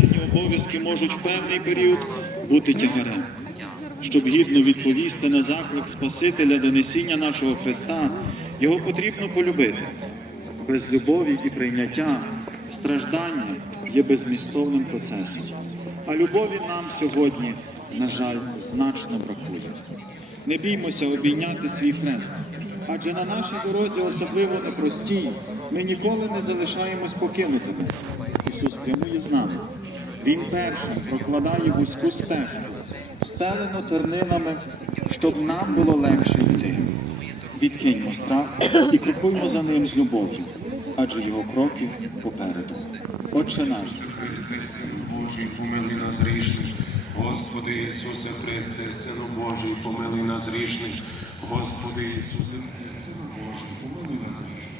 Їхні обов'язки можуть в певний період бути тягарем, щоб гідно відповісти на заклик Спасителя донесіння нашого Христа, його потрібно полюбити. Без любові і прийняття страждання є безмістовним процесом. А любові нам сьогодні, на жаль, значно бракує. Не біймося обійняти свій хрест адже на нашій дорозі, особливо непростій, ми ніколи не залишаємось покинутими. Ісус прямує з нами. Він першим прокладає вузьку стежку, встелену тернинами, щоб нам було легше йти. Відкиньмо страх і крокуймо за ним з любов'ю, адже його кроки попереду. Отче наш, Христе, Син Божий, помилуй нас грішних. Господи Ісусе Христе, Сину Божий, помилуй нас грішних. Господи Ісусе Христе, Сину Божий, помилуй нас грішних.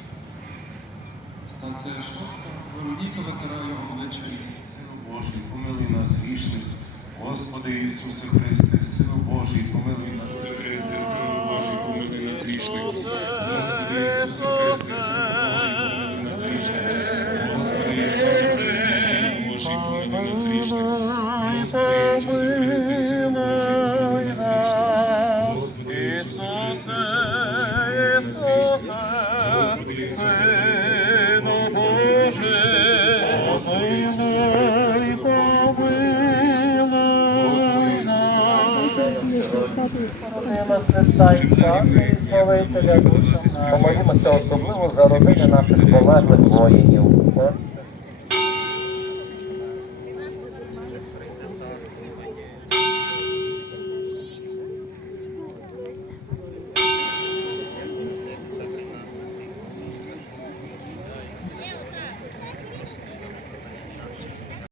Станція шоста, Вероніка витирає обличчя від Сину Божий, помилуй нас грішних. Господи Ісусе Христе, Сину Божий, помилуй нас Христе, Сину Божий, помилуй нас грішних. Господи Ісусе Христе, Сину Божий, помилуй нас грішних. Господи Ісусе Христе, Сину Божий, помилуй нас грішних. Господи Ісусе Христа і Збавителя. Помолімося особливо за родини наших полеглих воїнів.